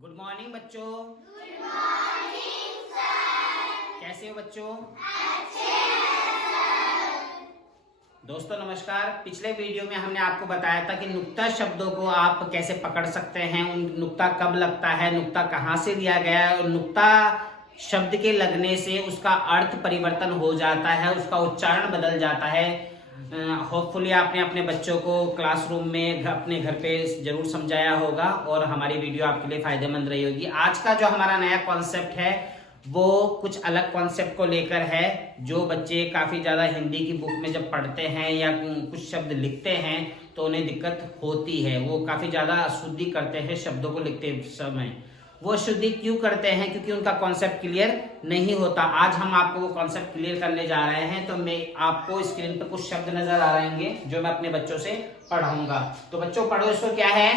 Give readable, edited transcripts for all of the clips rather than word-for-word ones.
Good morning बच्चों। Good morning sir. कैसे हो बच्चों? अच्छे हैं सर। दोस्तों नमस्कार। पिछले वीडियो में हमने आपको बताया था कि नुक्ता शब्दों को आप कैसे पकड़ सकते हैं, उन नुक्ता कब लगता है, नुक्ता कहाँ से लिया गया है और नुक्ता शब्द के लगने से उसका अर्थ परिवर्तन हो जाता है, उसका उच्चारण बदल जाता है। होपफुली आपने अपने बच्चों को क्लासरूम में अपने घर पे जरूर समझाया होगा और हमारी वीडियो आपके लिए फायदेमंद रही होगी। आज का जो हमारा नया कॉन्सेप्ट है वो कुछ अलग कॉन्सेप्ट को लेकर है। जो बच्चे काफ़ी ज़्यादा हिंदी की बुक में जब पढ़ते हैं या कुछ शब्द लिखते हैं तो उन्हें दिक्कत होती है, वो काफ़ी ज़्यादा अशुद्धि करते हैं शब्दों को लिखते समय। वो शुद्धि क्यों करते हैं? क्योंकि उनका कॉन्सेप्ट क्लियर नहीं होता। आज हम आपको वो कॉन्सेप्ट क्लियर करने जा रहे हैं। तो मैं आपको स्क्रीन पर कुछ शब्द नजर आ रहे हैं जो मैं अपने बच्चों से पढ़ाऊंगा। तो बच्चों पढ़ो इसको। क्या है?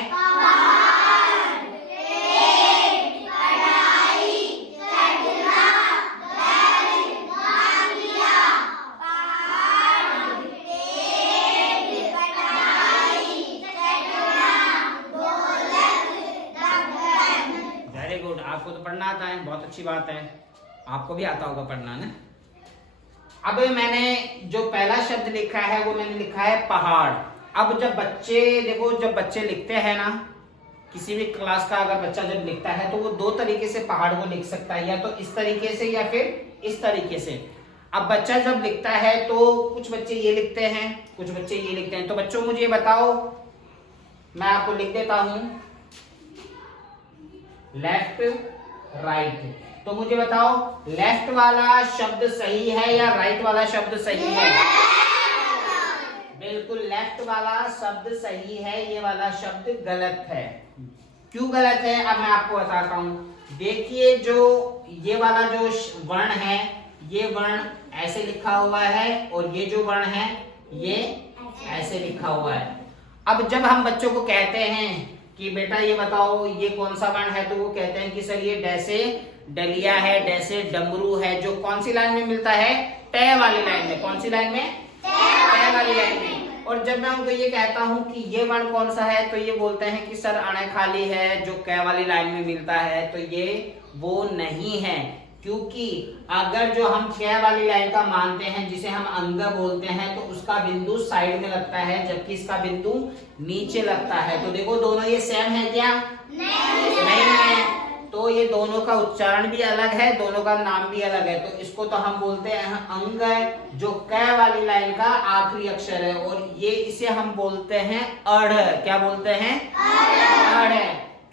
गुड, आपको तो पढ़ना आता है, बहुत अच्छी बात है। आपको भी आता होगा पढ़ना ना। अब मैंने जो पहला शब्द लिखा है वो मैंने लिखा है पहाड़। अब जब बच्चे देखो, जब बच्चे लिखते हैं ना, किसी भी क्लास का अगर बच्चा जब लिखता है तो वो दो तरीके से पहाड़ को लिख सकता है, या तो इस तरीके से या फिर इस तरीके से। अब बच्चा जब लिखता है तो कुछ बच्चे ये लिखते हैं, कुछ बच्चे ये लिखते हैं। तो बच्चों मुझे ये बताओ, मैं आपको लिख देता हूं लेफ्ट राइट। तो मुझे बताओ लेफ्ट वाला शब्द सही है या राइट वाला शब्द सही है? बिल्कुल लेफ्ट वाला शब्द सही है, ये वाला शब्द गलत है। क्यों गलत है अब मैं आपको बताता हूं। देखिए जो ये वाला जो वर्ण है, ये वर्ण ऐसे लिखा हुआ है और ये जो वर्ण है ये ऐसे लिखा हुआ है। अब जब हम बच्चों को कहते हैं कि बेटा ये बताओ ये कौन सा वर्ण है, तो वो कहते हैं कि सर ये डैसे डलिया है, डैसे डमरू है। जो कौन सी लाइन में मिलता है? टे वाली लाइन में। कौन सी लाइन में? टे वाली लाइन में। और जब मैं उनको ये कहता हूं कि ये वर्ण कौन सा है तो ये बोलते हैं कि सर अणे खाली है, जो कै वाली लाइन में मिलता है। तो ये वो नहीं है, क्योंकि अगर जो हम कै वाली लाइन का मानते हैं, जिसे हम अंग बोलते हैं, तो उसका बिंदु साइड में लगता है जबकि इसका बिंदु नीचे लगता है। तो देखो दोनों ये सेम है क्या? नहीं है। तो ये दोनों का उच्चारण भी अलग है, दोनों का नाम भी अलग है। तो इसको तो हम बोलते हैं अंग, जो कै वाली लाइन का आखिरी अक्षर है, और ये इसे हम बोलते हैं अड़। क्या बोलते हैं? अड़।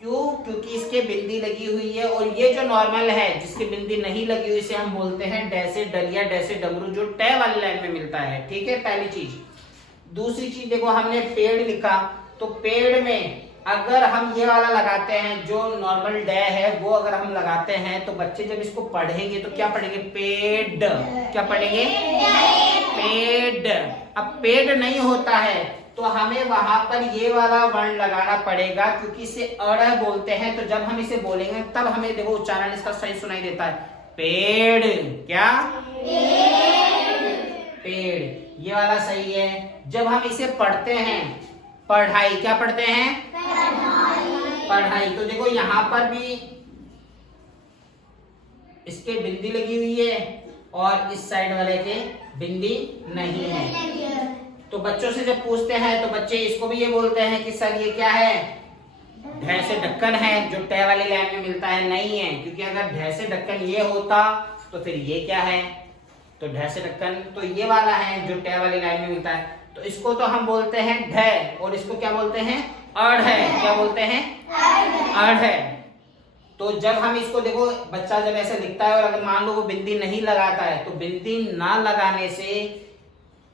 क्यों? क्योंकि इसके बिंदी लगी हुई है। और ये जो नॉर्मल है जिसके बिंदी नहीं लगी हुई, इसे हम बोलते हैं डैसे डलिया, डैसे डमरू, जो टे वाली लाइन में मिलता है। ठीक है, पहली चीज। दूसरी चीज देखो, हमने पेड़ लिखा, तो पेड़ में अगर हम ये वाला लगाते हैं जो नॉर्मल डे है, वो अगर हम लगाते हैं तो बच्चे जब इसको पढ़ेंगे तो क्या पढ़ेंगे? पेड़। क्या पढ़ेंगे? पेड़। अब पेड़ नहीं होता है तो हमें वहां पर ये वाला वर्ण लगाना पड़ेगा, क्योंकि इसे अड़ बोलते हैं। तो जब हम इसे बोलेंगे तब हमें देखो उच्चारण इसका सही सुनाई देता है, पेड़। क्या? पेड़। ये वाला सही है। जब हम इसे पढ़ते हैं, पढ़ाई। क्या पढ़ते हैं? पढ़ाई। तो देखो यहां पर भी इसके बिंदी लगी हुई है और इस साइड वाले के बिंदी नहीं है। तो बच्चों से जब पूछते हैं तो बच्चे इसको भी ये बोलते हैं कि सर ये क्या है? ढ से ढक्कन है, जो टे वाली लाइन में मिलता है। नहीं है, क्योंकि अगर ढ से ढक्कन ये होता तो फिर ये क्या है? तो ढ से ढक्कन तो ये वाला है जो टे वाली लाइन में मिलता है। तो इसको तो हम बोलते हैं ढ, और इसको क्या बोलते हैं? अड़ है। क्या बोलते हैं? अड़ है। तो जब हम इसको देखो, बच्चा जब ऐसे लिखता है और अगर मान लो वो बिंदी नहीं लगाता है, तो बिंदी ना लगाने से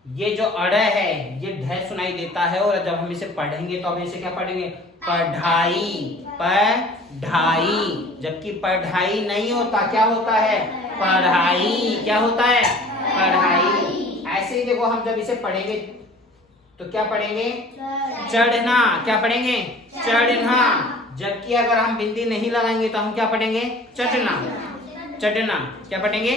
ये जो अड़ है ये ढ सुनाई देता है। और जब हम इसे पढ़ेंगे तो हम इसे क्या पढ़ेंगे? पढ़ाई। पढ़ाई। जबकि पढ़ाई नहीं होता, क्या होता है? पढ़ाई। क्या होता है? पढ़ाई। ऐसे ही देखो हम जब इसे पढ़ेंगे तो क्या पढ़ेंगे? चढ़ना। क्या पढ़ेंगे? चढ़ना। जबकि अगर हम बिंदी नहीं लगाएंगे तो हम क्या पढ़ेंगे? चढ़ना। चढ़ना। क्या पढ़ेंगे?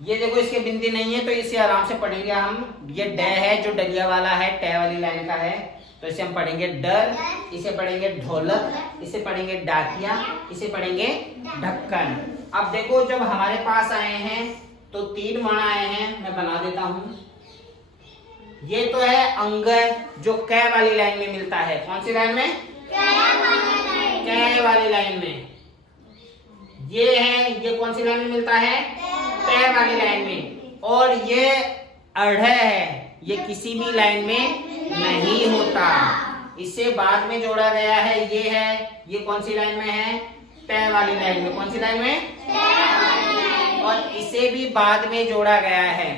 ये देखो इसके बिंदी नहीं है तो इसे आराम से पढ़ेंगे हम। ये ड है जो डलिया वाला है, टे वाली लाइन का है। तो तो इसे हम पढ़ेंगे डर, इसे पढ़ेंगे ढोलक, इसे पढ़ेंगे डाकिया, इसे पढ़ेंगे ढक्कन। अब देखो जब हमारे पास आए हैं तो 3 वर्ण आए हैं, मैं बना देता हूं। ये तो है अंग जो कै वाली लाइन में मिलता है। कौन सी लाइन में? कै वाली लाइन में। ये है, ये कौन सी लाइन में मिलता है? कै वाली लाइन में। और ये अढ़ है, ये किसी भी लाइन में नहीं होता, इसे बाद में जोड़ा गया है। ये है, ये कौन सी लाइन में है? तय वाली लाइन में। कौन सी लाइन में? और इसे भी बाद में जोड़ा गया है।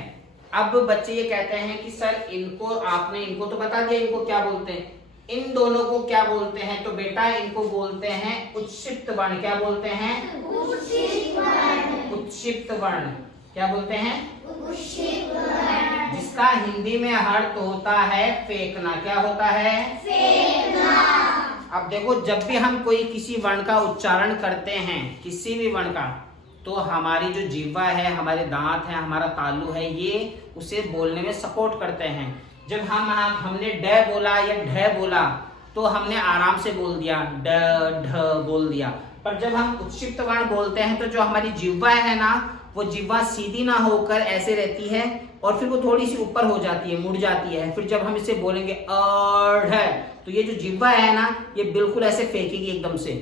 अब बच्चे ये कहते हैं कि सर इनको आपने इनको तो बता दिया, इनको क्या बोलते हैं, इन दोनों को क्या बोलते हैं? तो बेटा इनको बोलते हैं उत्क्षिप्त वर्ण। क्या बोलते हैं? उत्क्षिप्त वर्ण। क्या बोलते हैं? जिसका हिंदी में अर्थ होता है फेंकना। क्या होता है? फेंकना। अब देखो जब भी हम कोई किसी वर्ण का उच्चारण करते हैं, किसी भी वर्ण का, तो हमारी जो जीवा है, हमारे दांत है, हमारा तालु है, ये उसे बोलने में सपोर्ट करते हैं। जब हमने ड बोला या ढ बोला तो हमने आराम से बोल दिया, ड ढ बोल दिया। पर जब हम उत्क्षिप्त वर्ण बोलते हैं तो जो हमारी जीवा है ना, वो जीवा सीधी ना होकर ऐसे रहती है और फिर वो थोड़ी सी ऊपर हो जाती है, मुड़ जाती है। फिर जब हम इसे बोलेंगे अढ़, तो ये जो जीवा है ना, ये बिल्कुल ऐसे फेंकेगी एकदम से।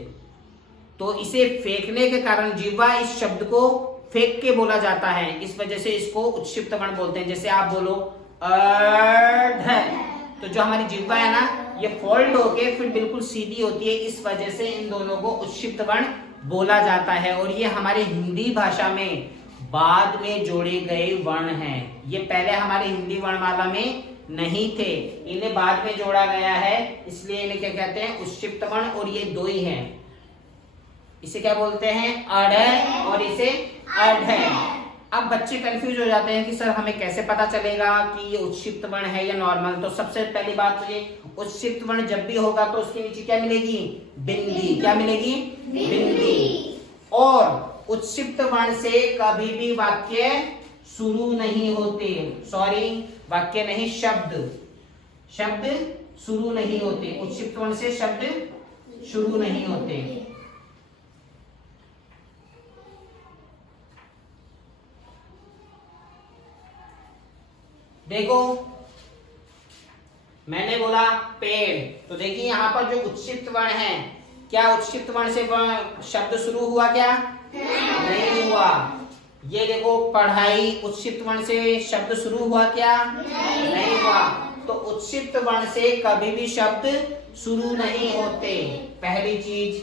तो इसे फेंकने के कारण जीवा इस शब्द को फेंक के बोला जाता है, इस वजह से इसको उत्क्षिप्त वर्ण बोलते हैं। जैसे आप बोलो अढ़, तो जो हमारी जीवा है ना, ये फोल्ड होके फिर बिल्कुल सीधी होती है, इस वजह से इन दोनों को उत्क्षिप्त वर्ण बोला जाता है। और ये हमारे हिंदी भाषा में बाद में जोड़े गए वर्ण हैं। ये पहले हमारे हिंदी वर्णमाला में नहीं थे, इन्हें बाद में जोड़ा गया है, इसलिए इन्हें क्या कहते हैं? उत्क्षिप्त वर्ण। और ये 2 ही हैं, इसे क्या बोलते हैं? अढ़ और इसे अढ़। अब बच्चे कंफ्यूज हो जाते हैं कि सर हमें कैसे पता चलेगा कि ये उत्क्षिप्त वर्ण है या नॉर्मल। तो सबसे पहली बात तो ये उत्क्षिप्त वर्ण जब भी होगा तो उसके नीचे क्या मिलेगी? बिंदी। क्या मिलेगी? बिंदी। और उत्क्षिप्त वर्ण से कभी भी वाक्य शुरू नहीं होते, सॉरी वाक्य नहीं, शब्द शुरू नहीं होते। उत्क्षिप्त वर्ण से शब्द शुरू नहीं होते। देखो मैंने बोला पेड़, तो देखिए यहाँ पर जो उत्क्षिप्त वर्ण है, क्या उत्क्षिप्त वर्ण से शब्द शुरू हुआ? क्या नहीं हुआ। ये देखो पढ़ाई, उत्क्षिप्त वर्ण से शब्द शुरू हुआ? क्या नहीं हुआ। तो उत्क्षिप्त वर्ण से कभी भी शब्द शुरू नहीं होते, पहली चीज।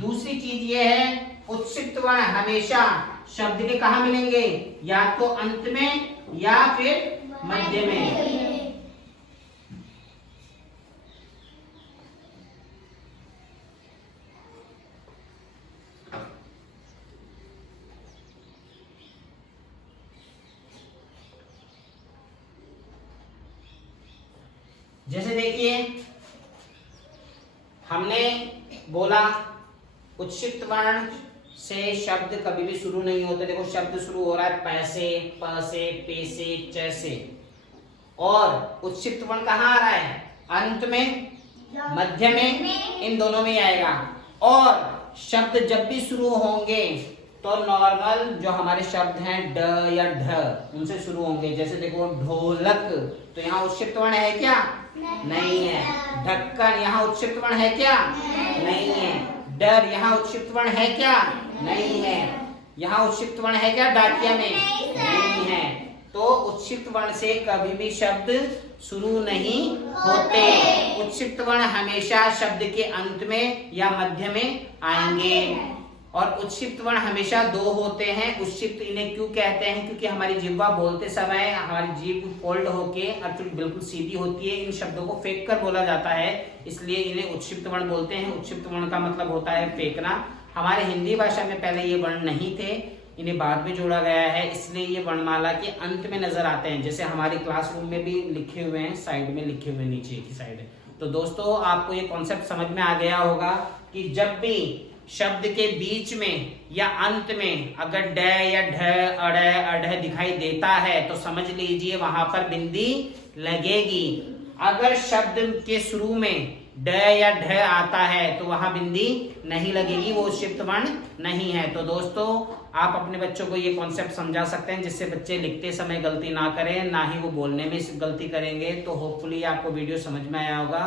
दूसरी चीज ये है, उत्क्षिप्त वर्ण हमेशा शब्द के कहाँ मिलेंगे? या तो अंत में या फिर मध्य में। जैसे देखिए हमने बोला उत्क्षिप्त वर्ण से शब्द कभी भी शुरू नहीं होते। देखो शब्द शुरू हो रहा है पैसे, प से, पे से, च से, और उत्क्षिप्त वर्ण कहाँ आ रहा है? अंत में, मध्य में, इन दोनों में आएगा। और शब्द जब भी शुरू होंगे तो नॉर्मल जो हमारे शब्द हैं ड या ढ, उनसे शुरू होंगे। जैसे देखो ढोलक, तो यहाँ उत्क्षिप्त वर्ण है क्या? नहीं है। ढक्कन, यहाँ उत्क्षिप्त वर्ण है क्या? नहीं है। डर, यहाँ उत्क्षिप्त वर्ण है क्या? नहीं है। यहाँ उत्क्षिप्त वर्ण है क्या? डाकिया में नहीं है। तो उत्क्षिप्त वर्ण से कभी भी शब्द शुरू नहीं होते। उत्क्षिप्त वर्ण हमेशा शब्द के अंत में या मध्य में आएंगे। और उत्क्षिप्त वर्ण हमेशा 2 होते हैं। उत्क्षिप्त इन्हें क्यों कहते हैं? क्योंकि हमारी जिह्वा बोलते समय हमारी जीभ फोल्ड होके और फिर बिल्कुल सीधी होती है, इन शब्दों को फेंक कर बोला जाता है, इसलिए इन्हें उत्क्षिप्त वर्ण बोलते हैं। उत्क्षिप्त वर्ण का मतलब होता है फेंकना। हमारे हिंदी भाषा में पहले ये वर्ण नहीं थे, इन्हें बाद में जोड़ा गया है, इसलिए ये वर्णमाला के अंत में नजर आते हैं। जैसे हमारे क्लासरूम में भी लिखे हुए हैं, साइड में लिखे हुए, नीचे की साइड। तो दोस्तों आपको ये कॉन्सेप्ट समझ में आ गया होगा कि जब भी शब्द के बीच में या अंत में अगर ड या ढ, अढ़ दिखाई देता है तो समझ लीजिए वहां पर बिंदी लगेगी। अगर शब्द के शुरू में ड या ढ आता है तो वहां बिंदी नहीं लगेगी, वो शिफ्ट वर्ण नहीं है। तो दोस्तों आप अपने बच्चों को ये कॉन्सेप्ट समझा सकते हैं जिससे बच्चे लिखते समय गलती ना करें, ना ही वो बोलने में गलती करेंगे। तो होपफुली आपको वीडियो समझ में आया होगा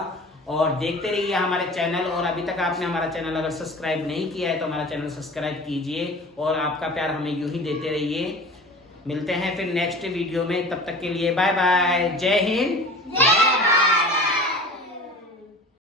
और देखते रहिए हमारे चैनल। और अभी तक आपने हमारा चैनल अगर सब्सक्राइब नहीं किया है तो हमारा चैनल सब्सक्राइब कीजिए और आपका प्यार हमें यूं ही देते रहिए। मिलते हैं फिर नेक्स्ट वीडियो में, तब तक के लिए बाय बाय। जय हिंद।